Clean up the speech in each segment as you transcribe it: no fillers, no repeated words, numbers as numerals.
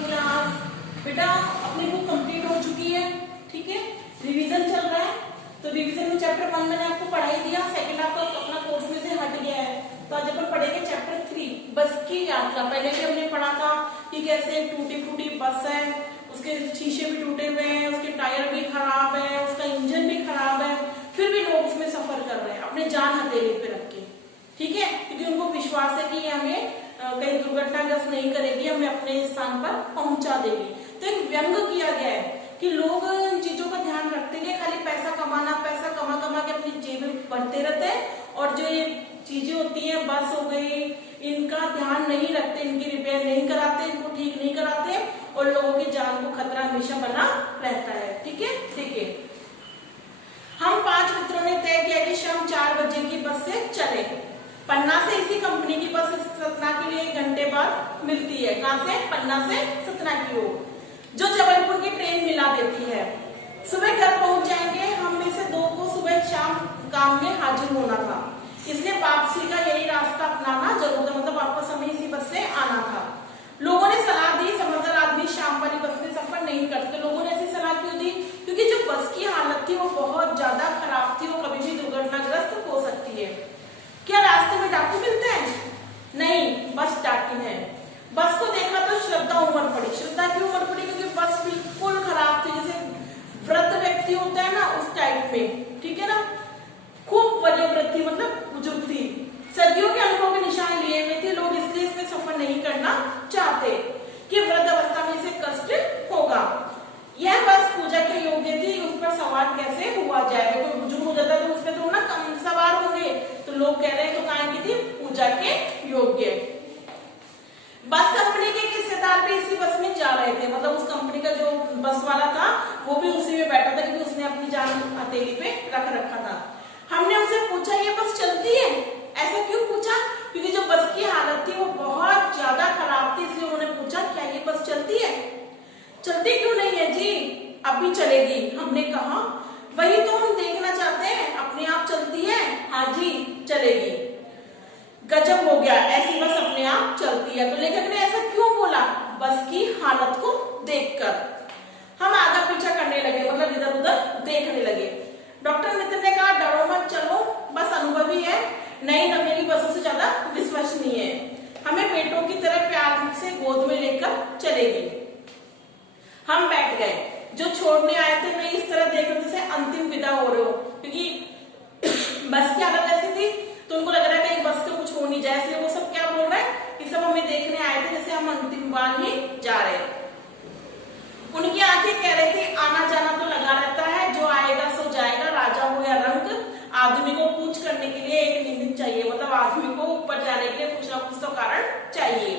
Class. बेटा अपनी book complete हो चुकी है, ठीक है, रिवीजन चल रहा है। तो रिवीजन में चैप्टर 1 मैंने आपको पढ़ाई दिया, सेकंड आपका अपना कोर्स में से हट गया है। तो आज अपन पढ़ेंगे चैप्टर 3 बस की यात्रा। पहले भी हमने पढ़ा था कि कैसे टूटी फूटी बस है, उसके शीशे भी टूटे हुए हैं, उसके टायर भी खराब है, उसका इंजन भी खराब है, फिर भी लोग उसमें सफर कर रहे हैं अपने जान हथेली पे रख के, ठीक है, क्योंकि उनको विश्वास है कि ये हमें कहीं दुर्घटनाग्रस्त नहीं करेगी, हमें अपने स्थान पर पहुंचा देगी। तो एक व्यंग किया गया है कि लोग इन चीजों का ध्यान रखते हैं, खाली पैसा कमाना, पैसा कमा कमा के अपनी जेब में भरते रहते हैं और जो ये चीजें होती हैं, बस हो गई, इनका ध्यान नहीं रखते, इनकी रिपेयर नहीं कराते, इनको ठीक नहीं कराते और लोगों की जान को खतरा हमेशा बना रहता है, ठीक है। देखिए हम 5 मित्रों ने तय किया कि शाम 4 बजे की बस से चले। पन्ना से इसी कंपनी की बस सतना के लिए 1 घंटे बाद मिलती है। कहां से? पन्ना से सतना की ओर, जो जबलपुर की ट्रेन मिला देती है। सुबह घर पहुंच जाएंगे। हम में से 2 को सुबह शाम काम में हाजिर होना था, इसलिए वापसी का यही रास्ता अपनाना जरूर था, मतलब वापस हमें इसी बस से आना था। लोगों ने सलाह दी, समझदार आदमी शाम वाली बस में सफर नहीं करते। लोगों ने ऐसी सलाह क्यों दी? क्योंकि जो बस की हालत थी वो बहुत ज्यादा खराब थी, वो कभी भी दुर्घटनाग्रस्त हो सकती है। क्या रास्ते में डाकू मिलते हैं? नहीं, बस डाकू है। बस को देखा तो श्रद्धा उमड़ पड़ी। श्रद्धा क्यों उमड़ पड़ी? क्योंकि बस बिल्कुल खराब थी, जैसे वृद्ध व्यक्ति होता है ना उस टाइप में, ठीक है ना, खूब वयोवृद्ध थी, मतलब बुजुर्ग थी। सर्दियों के अनुभव के निशान लिए हुए थे लोग, इसलिए इसमें सफर नहीं करना चाहते कि वृद्ध अवस्था में इसे कष्ट होगा। यह बस पूजा के योग्य थी, उस पर सवार कैसे हुआ जाए? कोई बुजुर्ग हो जाता है तो उसमें तो ना कम सवार होंगे, तो लोग कह रहे हैं तो कहाँ की थी? पूजा के योग्य। बस कंपनी के हिस्सेदार भी इसी बस में जा रहे थे, मतलब उस कंपनी का जो बस वाला था वो भी उसी में बैठा था, क्योंकि उसने अपनी जान हथेली पे रख रखा था। हमने उसे पूछा ये बस चलती है? ऐसा क्यों पूछा? क्योंकि जो बस की हालत थी वो बहुत ज्यादा खराब थी, इसलिए उन्होंने पूछा क्या ये बस चलती है? चलती क्यों नहीं है जी? अभी चलेगी। हमने कहा वही तो हम देखना चाहते हैं, अपने आप चलती है? हाँ जी चलेगी। गजब हो गया, ऐसी बस अपने आप चलती है। तो लेखक ने ऐसा क्यों बोला? बस की हालत को देखकर। हम आगा पीछा करने लगे, मतलब इधर उधर देखने लगे। डॉक्टर मित्र ने कहा डरो मत, चलो, बस अनुभवी है, नई नवेली बसों से ज्यादा विश्वसनीय है, हमें बेटों की तरह प्यार से गोद में लेकर चलेगी। हम बैठ गए। जो छोड़ने आए थे वे इस तरह देख रहे जैसे अंतिम विदा हो रहे हो, क्योंकि बस की हालत ऐसी थी तो उनको लग रहा है कि बस को कुछ हो नहीं जाए, इसलिए वो सब क्या बोल रहे हैं कि सब हमें देखने आए थे जैसे हम अंतिम बार ही जा रहे हैं। उनकी आंखें कह रही थी आना जाना तो लगा रहता है, जो आएगा सो जाएगा, राजा हो या रंक, आदमी को पूछ करने के लिए एक निमित्त चाहिए, मतलब आदमी को ऊपर जाने के लिए कुछ ना कुछ तो कारण चाहिए।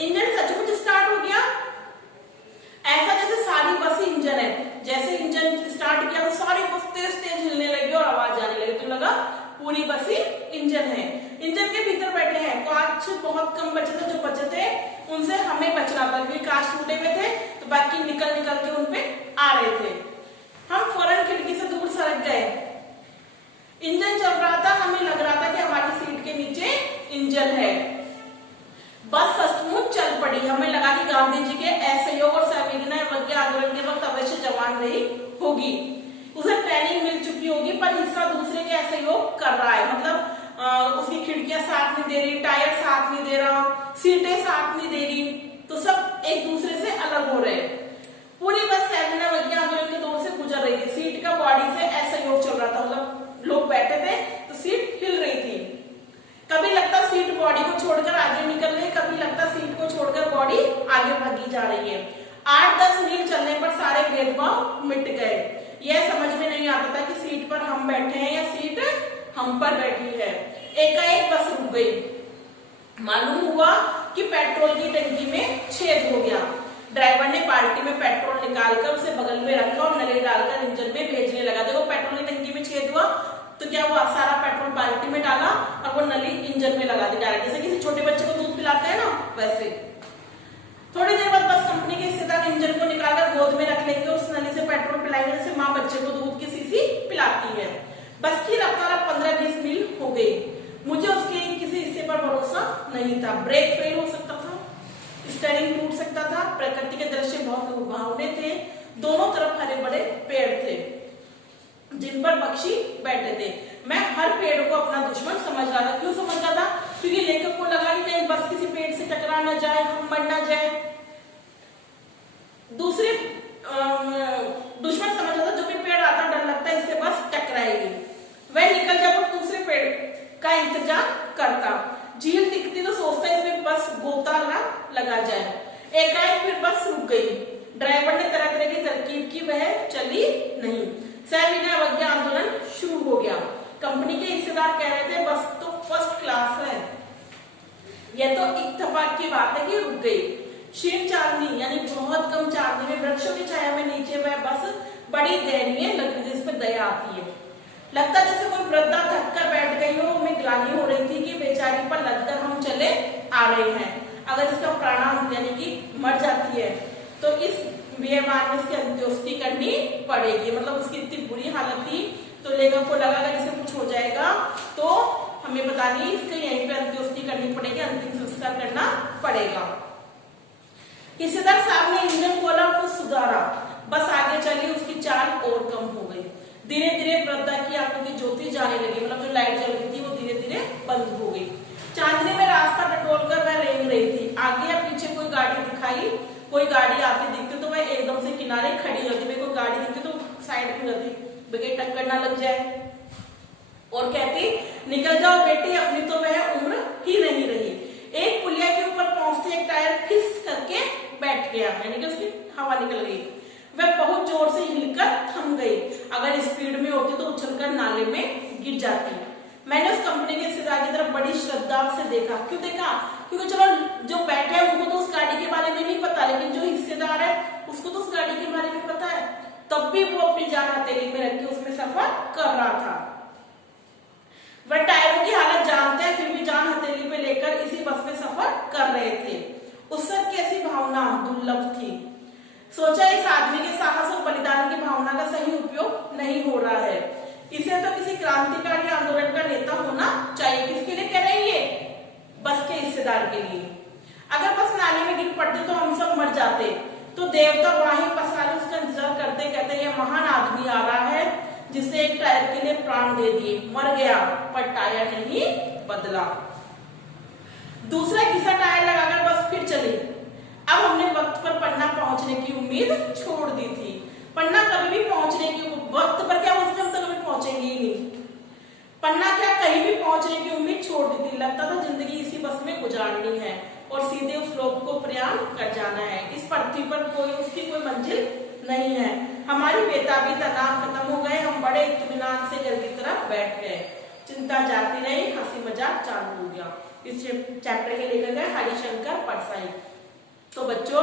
इंजन सचमुच स्टार्ट हो गया, ऐसा जैसे सारी बस इंजन है। जैसे इंजन स्टार्ट किया तो सारी बस तेज तेज हिलने लगी और आवाज आने लगी, तो लगा पूरी बस ही इंजन है। इंजन के भीतर बैठे हैं, कांच बहुत कम बचे थे, जो बचे थे उनसे हमें बचना था, क्योंकि कांच टूटे हुए थे तो बाकी निकल निकल के उनपे आ रहे थे। हम फौरन खिड़की से दूर सरक गए। इंजन चल रहा था, हमें लग रहा था कि हमारी सीट के नीचे इंजन है। बस सचमुच चल पड़ी। हमें लगा कि गांधी जी के असहयोग और संवेदना के आंदोलन के वक्त अवश्य जवान रही होगी, उसे ट्रेनिंग मिल चुकी होगी, पर हिस्सा दूसरे के असहयोग कर रहा है, मतलब उसकी खिड़कियां साथ नहीं दे रही, टायर साथ नहीं दे रहा, सीटें साथ नहीं दे रही, तो सब एक दूसरे से अलग हो रहे। पूरी बस सेमिना वज्ञा आंदोलन के दौर से गुजर रही थी। सीट का बॉडी से असहयोग चल रहा था, मतलब लोग बैठे थे तो सीट हिल रही थी। कभी लगता सीट बॉडी को छोड़कर आगे निकल रही है, कभी लगता सीट को छोड़कर बॉडी आगे भागी जा रही है। 8-10 मील चलने पर सारे भेदभाव मिट गए। यह समझ में नहीं आता था कि सीट पर हम बैठे हैं या सीट हम पर बैठी है। एकाएक बस रुक गई। मालूम हुआ कि पेट्रोल की टंकी में छेद हो गया। ड्राइवर ने बाल्टी में पेट्रोल निकालकर उसे बगल में रखा और नली डालकर इंजन में भेजने लगा। देखो पेट्रोल की टंकी में छेद हुआ तो क्या हुआ, सारा पेट्रोल बाल्टी में डाला और वो नली इंजन में लगा दी डायरेक्ट, जैसे किसी छोटे बच्चे को दूध पिलाते हैं ना वैसे। थोड़ी देर बाद बस कंपनी के हिस्सेदार इंजन को निकालकर गोद में रख लेंगे, उस नली से पेट्रोल पिलाएंगे जैसे माँ बच्चे को दूध की शीशी पिलाती है। बस की रफ्तार अब 15-20 मील हो गई। मुझे उसके किसी हिस्से पर भरोसा नहीं था, ब्रेक फेल हो सकता था, स्टेयरिंग टूट सकता था, प्रकृति के दृश्य बहुत लुभावने थे, दोनों तरफ हरे बड़े पेड़ थे जिन पर पक्षी बैठे थे। मैं हर पेड़ को अपना दुश्मन समझ रहा था। क्यों समझ रहा था? क्योंकि लेखक को लगा कि कहीं बस किसी पेड़ से टकरा न जाए, हम मर न जाए। दूसरे दुश्मन समझ रहा था, जो भी पेड़ आता डर लगता है इससे बस टकराएगी, वह निकल जाए और दूसरे पेड़ का इंतजार करता। झील दिखती तो सोचता इसमें बस गोता लगा जाए। एकाएक फिर बस रुक गई। ड्राइवर ने तरह तरह की तरकीब की, वह चली नहीं। सविनय अवज्ञा आंदोलन शुरू हो गया। कंपनी के हिस्सेदार कह रहे थे बस तो फर्स्ट क्लास है। यह तो इत्तेफाक की बात है कि रुक गई। क्षीण चांदनी यानी बहुत कम चांदनी में वृक्षों की छाया में नीचे वह बस बड़ी दयनीय लग रही थी, जिस पर दया आती है। लगता जैसे कोई वृद्धा थक कर बैठ गई हो। हमें ग्लानि हो रही थी कि बेचारी पर लगकर हम चले आ रहे हैं। अगर इसका प्राणांत यानी कि मर जाती है तो इस बेईमान में इसकी अंत्योक्ति करनी पड़ेगी। मतलब उसकी इतनी बुरी हालत थी तो लेखक को लगा अगर इसे कुछ हो जाएगा तो हमें पता नहीं, इसका यहीं पे अंत्योक्ति करनी पड़ेगी, अंतिम संस्कार करना पड़ेगा। हिस्सेदार साहब ने इंजन खोला, कुछ सुधारा, बस आगे चली, उसकी चाल और कम हो गई। धीरे धीरे वृद्धा की आंखों की ज्योति जाने लगी। मतलब जो लाइट जल रही थी वो धीरे धीरे बंद हो गई। चांदनी में रास्ता टटोलकर वह रेंग रही थी। आगे या पीछे कोई गाड़ी दिखाई, कोई गाड़ी आती दिखती तो वह एकदम से किनारे खड़ी होती। कोई गाड़ी दिखती तो साइड में जाती, बेटे टक्कर ना लग जाए, और कहती निकल जाओ बेटी, अपनी तो वह उम्र ही नहीं रही। एक पुलिया के ऊपर पहुंचते एक टायर फिस करके बैठ गया, यानी कि उसकी हवा निकल गई। वह बहुत जोर से हिलकर थम गई। अगर स्पीड में होती तो उछलकर नाले में गिर जाती। मैंने उस कंपनी के हिस्सेदार की तरफ बड़ी श्रद्धा से देखा। क्यों देखा? क्योंकि चलो जो बैठे हैं उनको तो उस गाड़ी के बारे में नहीं पता, लेकिन जो हिस्सेदार है उसको तो उस गाड़ी के बारे में पता है। तब भी वो अपनी जान हथेली में रख के उसमें सफर कर रहा था। वह टायरों की हालत जानते हैं, फिर भी जान हथेली पे लेकर इसी बस में सफर कर रहे थे। उस सब की ऐसी भावना दुर्लभ थी। सोचा इस आदमी के साहस और बलिदान की भावना का सही उपयोग नहीं हो रहा है। इसे तो किसी क्रांतिकारी आंदोलन का नेता होना चाहिए। किसके लिए कह रहे हैं ये? बस के हिस्सेदार के लिए। अगर बस नाले में गिर पड़ते तो हम सब मर जाते। तो देवता बाहें पसारे उसका इंतजार करते कहते यह महान आदमी आ रहा है जिसने एक टायर के लिए प्राण दे दिए। मर गया पर टायर नहीं बदला। दूसरा घिसा टायर लगाकर बस फिर चली। अब हमने वक्त पर पन्ना पहुंचने की उम्मीद छोड़ दी थी। पन्ना कभी भी पहुंचने की वक्त पर क्या हम तो कभी पहुंचेंगे ही नहीं। पन्ना क्या कहीं भी पहुंचने की उम्मीद छोड़ दी थी। लगता था जिंदगी इसी बस में गुजारनी है और सीधे उस लोक को प्रयाण कर जाना है। इस पृथ्वी पर कोई उसकी कोई मंजिल नहीं है। हमारी बेताबी तनाव खत्म हो गए। हम बड़े इत्मीनान से घर की तरफ बैठ गए। चिंता जाती रही, हंसी मजाक चालू हो गया। इस चैप्टर के लेकर गए हरिशंकर परसाई। तो बच्चों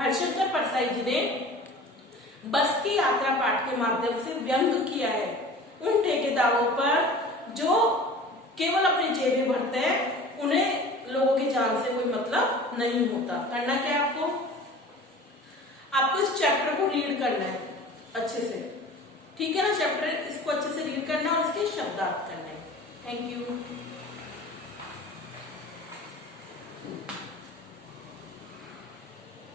हरिशंकर परसाई जी ने बस की यात्रा पाठ के माध्यम से व्यंग किया है उन ठेकेदारों पर जो केवल अपनी जेबें भरते हैं, उन्हें लोगों की जान से कोई मतलब नहीं होता। करना क्या है आपको इस चैप्टर को रीड करना है अच्छे से, ठीक है ना। चैप्टर इसको अच्छे से रीड करना और इसके शब्दार्थ करना है। Thank you.